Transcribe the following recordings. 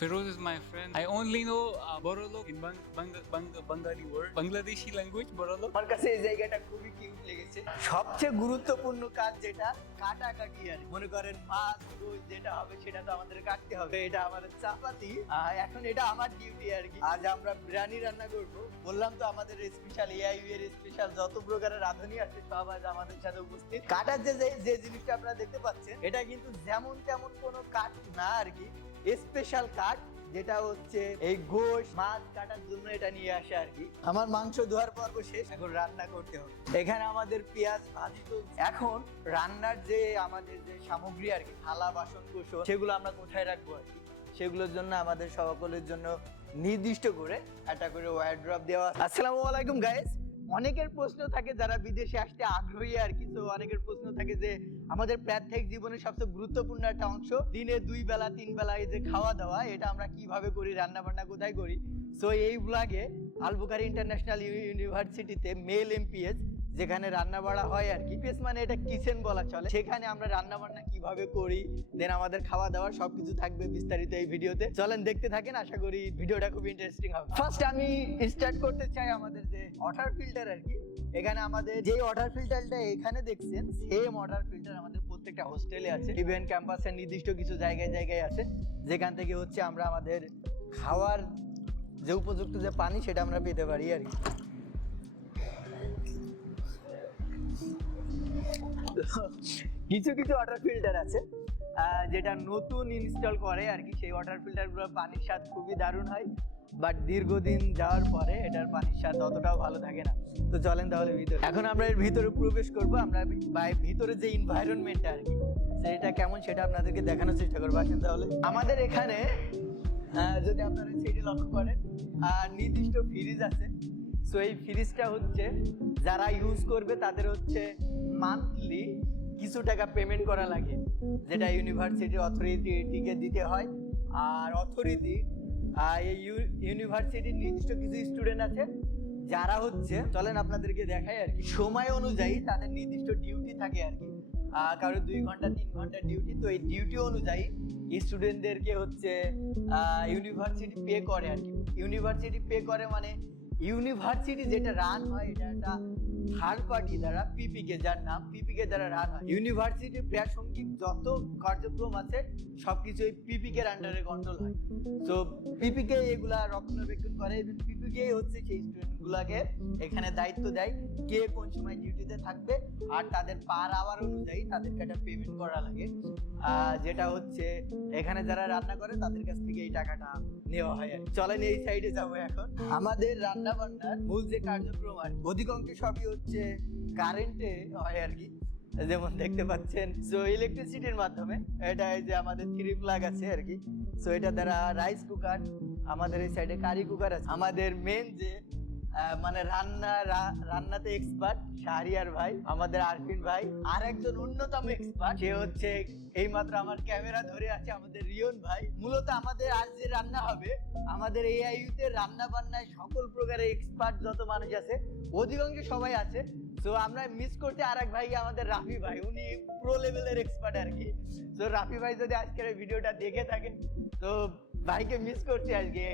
Feroz is my friend. I only know Borolo in Bengali word. Bangladeshi language, Borolo. আমার কাছে এই জায়গাটা খুবই কিউট লেগেছে। সবচেয়ে গুরুত্বপূর্ণ কাজ যেটা কাটাকাটি আর মনে করেন মাছ গোশ যেটা হবে সেটা তো আমাদের কাটতে হবে। এটা আমাদের চাপাতি, এখন এটা আমার ডিউটি আর কি। আজ আমরা বিরিয়ানি রান্না করব। বললাম তো আমাদের স্পেশাল এআইইউ এর স্পেশাল যত প্রকারের রাঁধুনি আছে সব আজ আমাদের সাথে উপস্থিত। কাটার যে জিনিসটা আপনারা দেখতে পাচ্ছেন এটা কিন্তু যেমন তেমন কোনো কাট না আর কি, স্পেশাল কাট যেটা হচ্ছে এই গোশ মাছ কাটার জন্য এটা নিয়ে আসে আর কি। আমার মাংস ধোয়ার পর্ব শেষ, এখন রান্না করতে হবে। এখানে আমাদের পেঁয়াজ ভাজি চলছে। এখন রান্নার যে আমাদের যে সামগ্রী আর কি, থালা বাসন কোসন সেগুলো আমরা কোথায় রাখবো আর কি, সেগুলোর জন্য আমাদের সকলের জন্য নির্দিষ্ট করে একটা করে ওয়ারড্রপ দেওয়া। আসসালামু আলাইকুম গাইস। অনেকের প্রশ্ন থাকে যারা বিদেশে আসতে আগ্রহী আর কি, তো অনেকের প্রশ্ন থাকে যে আমাদের প্রাত্যহিক জীবনের সবচেয়ে গুরুত্বপূর্ণ একটা অংশ দিনে 2 বেলা 3 বেলা এই যে খাওয়া দাওয়া, এটা আমরা কিভাবে করি, রান্না বান্না কোথায় করি। সো এই ব্লগে আল বুখারী ইন্টারন্যাশনাল ইউনিভার্সিটিতে মেল এমপিএস যেখানে রান্না বাড়া হয় আর কি, পিএস মানে এটা কিচেন বলা চলে, সেখানে আমরা রান্না বান্না কিভাবে করি, দেন আমাদের খাওয়া দাওয়া সবকিছু থাকবে বিস্তারিত এই ভিডিওতে। চলেন দেখতে থাকেন, আশা করি ভিডিওটা খুব ইন্টারেস্টিং হবে। ফার্স্ট আমি স্টার্ট করতে চাই আমাদের যে ওয়াটার ফিল্টার আর কি। এখানে আমাদের যে ওয়াটার ফিল্টারটা এখানে দেখছেন সেম ওয়াটার ফিল্টার আমাদের প্রত্যেকটা হোস্টেলে আছে, ইভেন ক্যাম্পাসের নির্দিষ্ট কিছু জায়গায় জায়গায় আছে, যেখান থেকে হচ্ছে আমরা আমাদের খাওয়ার যে উপযুক্ত যে পানি সেটা আমরা পেতে পারি আর কি। কিছু কিছু ওয়াটার ফিল্টার আছে যেটা নতুন ইনস্টল করে আর কি, সেই ওয়াটার ফিল্টারগুলোর পানির স্বাদ খুবই দারুণ হয়, বাট দীর্ঘদিন যাওয়ার পরে এটার পানির স্বাদ অতটাও ভালো থাকে না। তো চলেন তাহলে ভিতরে, এখন আমরা এর ভিতরে প্রবেশ করব। আমরা ভিতরে যে এনভায়রনমেন্টটা আর কি সেটা কেমন সেটা আপনাদেরকে দেখানোর চেষ্টা করবো। আসেন তাহলে। আমাদের এখানে যদি আপনারা সেটি লক্ষ্য করেন নির্দিষ্ট ফ্রিজ আছে। সো এই ফ্রিজটা হচ্ছে যারা ইউজ করবে তাদের হচ্ছে মান্থলি কিছু টাকা পেমেন্ট করা লাগে, যেটা ইউনিভার্সিটি অথরিটিকে দিতে হয়। আর অথরিটি এই ইউনিভার্সিটির নির্দিষ্ট কিছু স্টুডেন্ট আছে যারা হচ্ছে, চলেন আপনাদেরকে দেখাই আর কি, সময় অনুযায়ী তাদের নির্দিষ্ট ডিউটি থাকে আর কি, কারো 2 ঘন্টা 3 ঘন্টা ডিউটি। তো এই ডিউটি অনুযায়ী স্টুডেন্টদেরকে হচ্ছে ইউনিভার্সিটি পে করে আর কি। ইউনিভার্সিটি পে করে মানে ইউনিভার্সিটি যেটা রান হয় এটা একটা থার্ড পার্টি দ্বারা, পিপিকে যার নাম পিপিকে দ্বারা রান হয়। ইউনিভার্সিটির প্রাসঙ্গিক যত কার্যক্রম আছে সবকিছু এই পিপিকে এর আন্ডারে কন্ট্রোল হয়। তো পিপিকে এগুলা রক্ষণাবেক্ষণ করে, পিপিকে হচ্ছে সেই স্টুডেন্ট গুলাকে এখানে দায়িত্ব দেয় কে কোন সময় ডিউটিতে থাকবে, আর তাদের পার আওয়ার অনুযায়ী তাদেরকে একটা পেমেন্ট করা লাগে, যেটা হচ্ছে এখানে যারা রান্না করে তাদের কাছ থেকে এই টাকাটা নেওয়া হয়। চলেন এই সাইডে যাবো এখন। আমাদের রান্না বান্নার মূল যে কার্যক্রম আর অধিকাংশ সবই হচ্ছে কারেন্টে হয় আর কি, যেমন দেখতে পাচ্ছেন। সো ইলেকট্রিসিটির মাধ্যমে এটা এই যে আমাদের 3 প্লাগ আছে আর কি। সো এটা দ্বারা রাইস কুকার, আমাদের এই সাইডে কারি কুকার আছে। আমাদের মেন যে মানে রান্নাতে এক্সপার্ট শাহরিয়ার ভাই, আমাদের আরফিন ভাই, আর একজন অন্যতম এক্সপার্ট সে হচ্ছে এইমাত্র আমার ক্যামেরা ধরে আছে আমাদের রিয়ন ভাই। মূলত আমাদের আজ যে রান্না হবে, আমাদের এআইইউ তে রান্না বান্নায় সকল প্রকারের এক্সপার্ট যত মানুষ আছে অধিকাংশ সবাই আছে। তো আমরা মিস করতে আর এক ভাই আমাদের রাফি ভাই, উনি প্রো লেভেলের এক্সপার্ট আর কি। তো রাফি ভাই যদি আজকের ভিডিওটা দেখে থাকেন তো ভাইকে মিস করতে আজকে,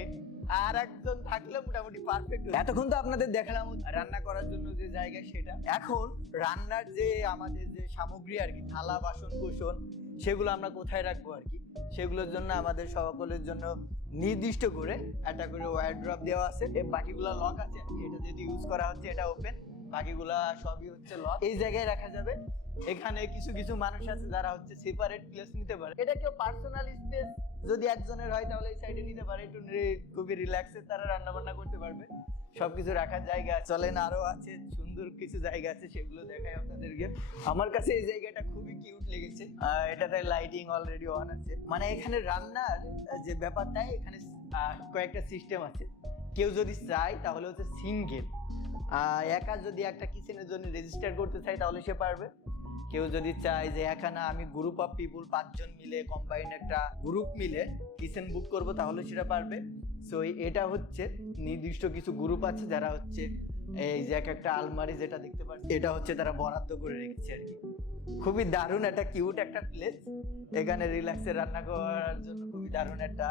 আর একজন থাকলে মোটামুটি পারফেক্ট। এতক্ষণ তো আপনাদের দেখালাম রান্না করার জন্য যে জায়গা সেটা, এখন রান্নার যে আমাদের যে সামগ্রী আর কি, থালা বাসন কোসন সেগুলো আমরা কোথায় রাখবো আর কি, সেগুলোর জন্য আমাদের সকলের জন্য নির্দিষ্ট করে একটা করে ওয়ারড্রপ দেওয়া আছে। এই বাকিগুলো লক আছে আর কি, এটা যেহেতু ইউজ করা হচ্ছে এটা ওপেন, বাকিগুলা সবই হচ্ছে লক। এই জায়গায় রাখা যাবে। এখানে কিছু কিছু মানুষ আছে যারা হচ্ছে সেপারেট প্লেস নিতে পারে, এটা কেউ পার্সোনাল স্পেস যদি একজনের হয় তাহলে এই সাইডে নিতে পারে, একটু খুবই রিল্যাক্সে তারা রান্না বান্না করতে পারবে। সবকিছু রাখার জায়গা চলেন, আরো আছে সুন্দর কিছু জায়গা আছে, সেগুলো দেখাই আপনাদেরকে। আমার কাছে এই জায়গাটা খুবই কিউট লেগেছে, এটাতে লাইটিং অলরেডি অন আছে। মানে এখানে রান্নার যে ব্যাপারটা, এখানে কয়েকটা সিস্টেম আছে। কেউ যদি চায় তাহলে হচ্ছে সিঙ্গেল একা যদি একটা কিচেনের জন্য রেজিস্টার করতে চাই তাহলে সে পারবে। কেউ যদি চায় যে এখানে আমি গ্রুপ অফ পিপুল 5 জন মিলে কম্বাইন্ড একটা গ্রুপ মিলে কিচেন বুক করব তাহলে সেটা পারবে। সো এটা হচ্ছে নির্দিষ্ট কিছু গ্রুপ আছে যারা হচ্ছে এই যে একটা আলমারি যেটা দেখতে পাচ্ছি এটা হচ্ছে তারা বরাদ্দ করে রেখেছে আর কি। খুবই দারুণ একটা কিউট একটা প্লেস, এখানে রিল্যাক্সে রান্না করার জন্য খুবই দারুণ একটা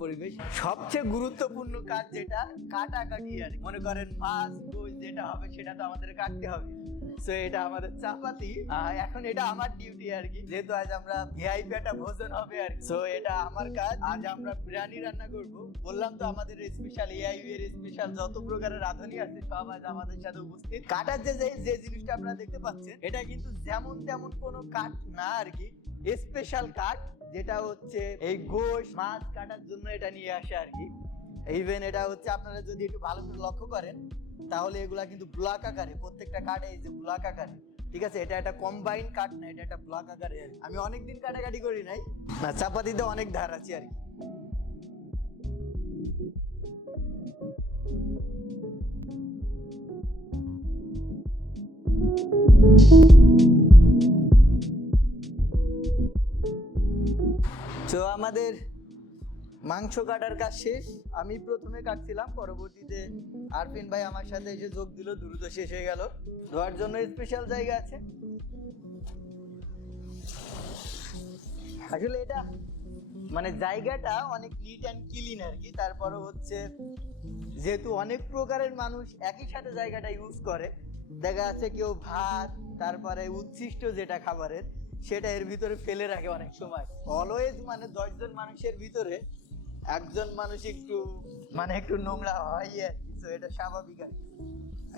পরিবেশ। সবচেয়ে গুরুত্বপূর্ণ কাজ যেটা কাটাকাটি আর কি। মনে করেন মাছ গোশ যেটা হবে সেটা তো আমাদের কাটতে হবে। সো এটা আমাদের চাপাতি। এখন এটা আমার ডিউটি আর কি, যেহেতু আজ আমরা ভিআইপি একটা ভোজন হবে আর কি। সো এটা আমার কাজ। আজ আমরা বিরিয়ানি রান্না করব। বললাম তো আমাদের স্পেশাল এআইবি এর স্পেশাল যত প্রকারের রাঁধুনি আছে সব আজ আমাদের সাথে উপস্থিত। কাটার যে জিনিসটা আপনারা দেখতে পাচ্ছেন এটা কিন্তু যেমন তেমন কোনো কাঠ না আর কি, স্পেশাল কাঠ, যেটা হচ্ছে এই গোশ মাছ কাটার জন্য এটা নিয়ে আসে আর কি। ইভেন এটা হচ্ছে আপনারা যদি একটু ভালো করে লক্ষ্য করেন তাহলে এগুলা কিন্তু ব্লক আকারে, প্রত্যেকটা কাঠ এই যে ব্লক আকারে, ঠিক আছে? এটা একটা কম্বাইন কাঠ না, এটা একটা ব্লক আকারে আর কি। আমি অনেকদিন কাটাকাটি করি নাই না, চাপাতিতে অনেক ধার আছে আর কি। তো আমাদের মাংস কাটার কাজ শেষ। আমি প্রথমে কাটছিলাম, পরবর্তীতে আরফিন ভাই আমার সাথে এসে যোগ দিল, দ্রুত শেষ হয়ে গেল। ধোয়ার জন্য স্পেশাল জায়গা আছে। আসলে এটা মানে জায়গাটা অনেক নিট অ্যান্ড ক্লিন আর কি। তারপরে হচ্ছে যেহেতু অনেক প্রকারের মানুষ একই সাথে জায়গাটা ইউজ করে, দেখা যাচ্ছে কেউ ভাত তারপরে উচ্ছিষ্ট যেটা খাবারের সেটা এর ভিতরে ফেলে রাখে অনেক সময়। অলওয়েজ মানে 10 জন মানুষের ভিতরে একজন মানুষ একটু নোংরা হয় আর কি। তো এটা স্বাভাবিক আর কি,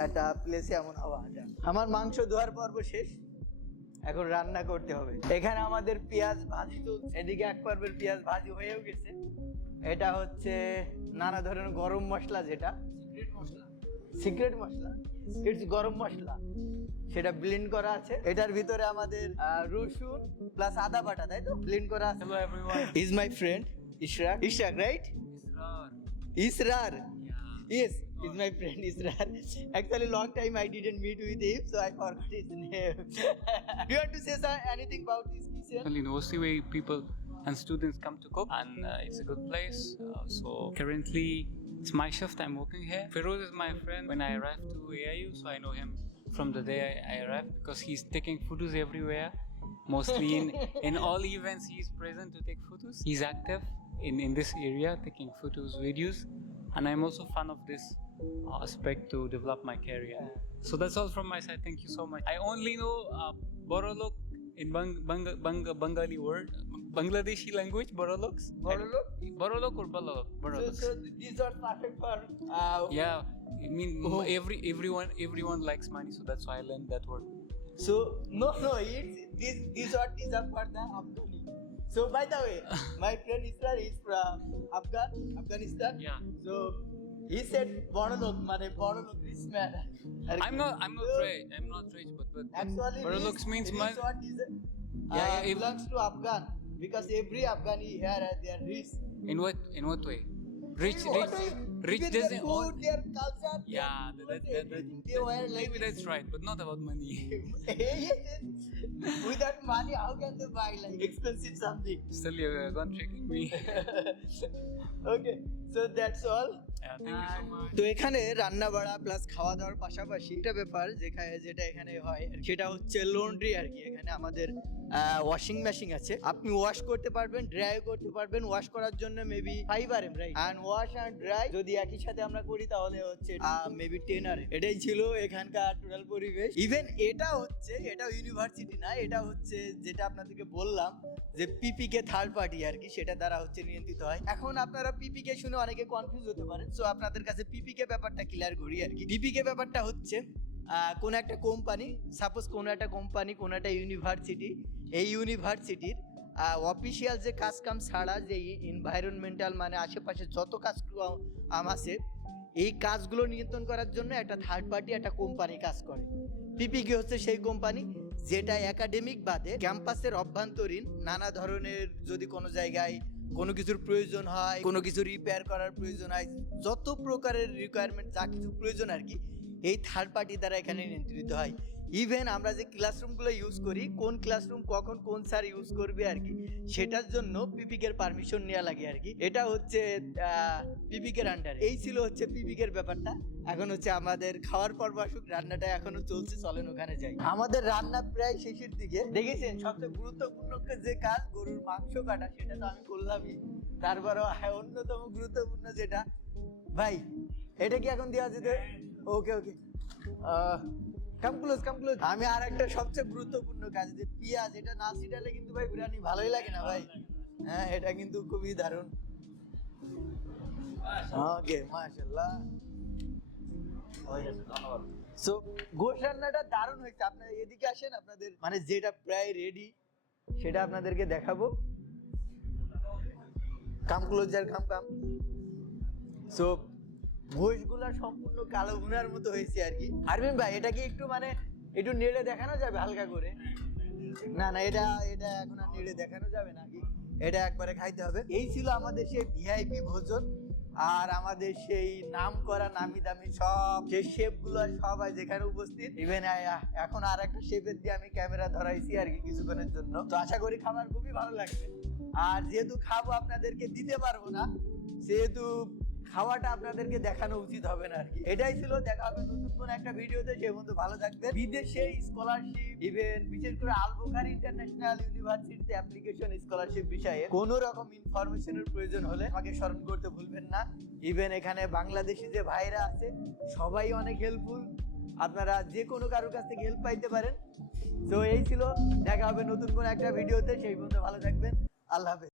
একটা প্লেসে এমন হওয়া যায়। আমার মাংস ধোয়ার পর্ব শেষ, এখন রান্না করতে হবে। এখানে আমাদের পেঁয়াজ ভাজি চলছে, এদিকে এক পর্বের পেঁয়াজ ভাজি হয়েও গেছে। এটা হচ্ছে নানা ধরনের গরম মশলা, যেটা সিক্রেট মশলা, ইটস গরম মশলা, সেটা ব্লেন্ড করা আছে। এটার ভিতরে আমাদের রসুন প্লাস আদা বাটা, তাই তো ব্লেন্ড করা আছে। Hello everyone. Is my friend Ishraq, right? Israr. Israr. Yeah. Yes, he's my friend Israr. Actually, long time I didn't meet with him, so I forgot his name. Do you want to say anything about this kitchen? Well, university where people and students come to cook, and it's a good place. So currently, it's my shift. I'm working here. Feroz is my friend. When I arrived to AIU, so I know him from the day I arrived because he's taking photos everywhere. Mostly in all events, he's present to take photos. He's active in this area, taking photos, videos, and I'm also fan of this aspect to develop my career. So that's all from my side. Thank you so much. I only know Borolok in Bengali word, Bangladeshi language, Boroloks. Borolok? Borolok or Balok? Boroloks. So these are perfect for Yeah, I mean Oh. everyone likes money, so that's why I learned that word. So no, it's these are for the Afghani. So by the way, my friend Israr is from Afghanistan. Yeah. So he said Borolok, rich man. I'm not So, rich. I'm not rich, but Actually, Boroloks means money. resort is Yeah, belongs to Afghan, because every Afghani here they are rich. In what way? Rich Even doesn't their own. food, their culture. Yeah, everything. They were like maybe that's right, but not about money. Yes. Without money, how can they buy like expensive something? Still, you're gone tricking me. Okay, so that's all. Yeah, thank you so much. তো এখানে রান্না বাড়া plus খাওয়া দাওয়ার পাশাপাশি একটা ব্যাপার যেটা এখানে হয় সেটা হচ্ছে লন্ড্রি আর কি। এখানে আমাদের ওয়াশিং মেশিন আছে, আপনি ওয়াশ করতে পারবেন, ড্রাই করতে পারবেন। ওয়াশ করার জন্য maybe 5 RM, right? And wash and dry যদি একই সাথে আমরা করি তাহলে হচ্ছে মেবি 10 RM। এটাই ছিল এখানকার টোটাল পরিবেশ। ইভেন এটা ইউনিভার্সিটি না, এটা হচ্ছে যেটা আপনাদেরকে বললাম যে পিপিকে থার্ড পার্টি আর কি, সেটা দ্বারা হচ্ছে নিয়ন্ত্রিত হয়। এখন আপনারা পিপিকে শুনে অনেকে কনফিউজ হতে পারেন, সো আপনাদের কাছে পিপিকে ব্যাপারটা ক্লিয়ার করি আর কি। পিপিকে ব্যাপারটা হচ্ছে কোন একটা কোম্পানি, সাপোজ কোন একটা কোম্পানি, কোন একটা ইউনিভার্সিটি, এই ইউনিভার্সিটির অফিসিয়াল যে কাজ কাম ছাড়া যে এনভায়রনমেন্টাল মানে আশেপাশে যত কাজ আছে, এই কাজগুলো নিয়ন্ত্রণ করার জন্য একটা থার্ড পার্টি একটা কোম্পানি কাজ করে। পিপিকে হচ্ছে সেই কোম্পানি যেটা একাডেমিক বাদে ক্যাম্পাসের অভ্যন্তরীণ নানা ধরনের যদি কোনো জায়গায় কোনো কিছুর প্রয়োজন হয়, কোনো কিছু রিপেয়ার করার প্রয়োজন হয়, যত প্রকারের রিকোয়ারমেন্ট যা কিছু প্রয়োজন আর কি, এই থার্ড পার্টি দ্বারা এখানে নিয়ন্ত্রিত হয়। ইভেন আমরা যে ক্লাসরুমগুলো ইউজ করি, কোন ক্লাসরুম কখন কোন স্যার ইউজ করবে আর কি, সেটার জন্য পিপিকের পারমিশন নেওয়া লাগে আর কি। এটা হচ্ছে পিপিকের আন্ডারে। এই ছিল হচ্ছে পিপিকের ব্যাপারটা। এখন হচ্ছে আমাদের খাওয়ার পর্ব আসুক, রান্নাটা এখনো চলছে, চলেন ওখানে যাই। আমাদের রান্না প্রায় শেষের দিকে। দেখেছেন সবচেয়ে গুরুত্বপূর্ণ যে কাজ গরুর মাংস কাটা, সেটা তো আমি করলামই। তারপরে অন্যতম গুরুত্বপূর্ণ যেটা ভাই, এটা কি এখন দেওয়া যেতে? ওকে ওকে, কাম ক্লোজ। আমি আর একটা সবচেয়ে গুরুত্বপূর্ণ কাজ, যে পেঁয়াজ, এটা না ছিটালে কিন্তু ভাই বিরিয়ানি ভালোই লাগে না ভাই। হ্যাঁ, এটা কিন্তু খুবই দারুণ। ওকে, মাশাআল্লাহ। সো গোশ রান্নাটা দারুণ হয়েছে। আপনারা এদিকে আসেন, আপনাদের মানে যেটা প্রায় রেডি সেটা আপনাদেরকে দেখাবো। কাম ক্লোজার, কাম। সো গোশগুলা সম্পূর্ণ কালো ভুনার মতো হয়েছে আর কি। আরবিন ভাই, এটা কি একটু মানে একটু নেড়ে দেখানো যাবে হালকা করে? না না, এটা এখন আর নেড়ে দেখানো যাবে না কি, এটা একবারে খাইতে হবে। এই ছিল আমাদের সেই ভিআইপি ভোজন, আর আমাদের সেই নাম করা নামি দামি সব যে শেফ গুলো সবাই যেখানে উপস্থিত। ইভেন এখন আর একটা শেফের দিয়ে আমি ক্যামেরা ধরাইছি আর কি কিছুক্ষণের জন্য। তো আশা করি খাবার খুবই ভালো লাগবে। আর যেহেতু খাবো আপনাদেরকে দিতে পারবো না, সেহেতু খাওয়াটা আপনাদেরকে দেখানো উচিত হবে না আর কি। এটাই ছিল, দেখা হবে নতুন কোন একটা ভিডিওতে। সে বন্ধু ভালো থাকবেন। বিদেশে স্কলারশিপ, ইভেন বিশেষ করে আল বুখারী ইন্টারন্যাশনাল ইউনিভার্সিটিতে অ্যাপ্লিকেশন স্কলারশিপ বিষয়ে কোনো রকম ইনফরমেশনের প্রয়োজন হলে আমাকে স্মরণ করতে ভুলবেন না। ইভেন এখানে বাংলাদেশি যে ভাইরা আছে সবাই অনেক হেল্পফুল, আপনারা যে কোনো কারোর কাছ থেকে হেল্প পাইতে পারেন। তো এই ছিল, দেখা হবে নতুন কোন একটা ভিডিওতে। সেই পর্যন্ত ভালো থাকবেন, আল্লাহ হাফেজ।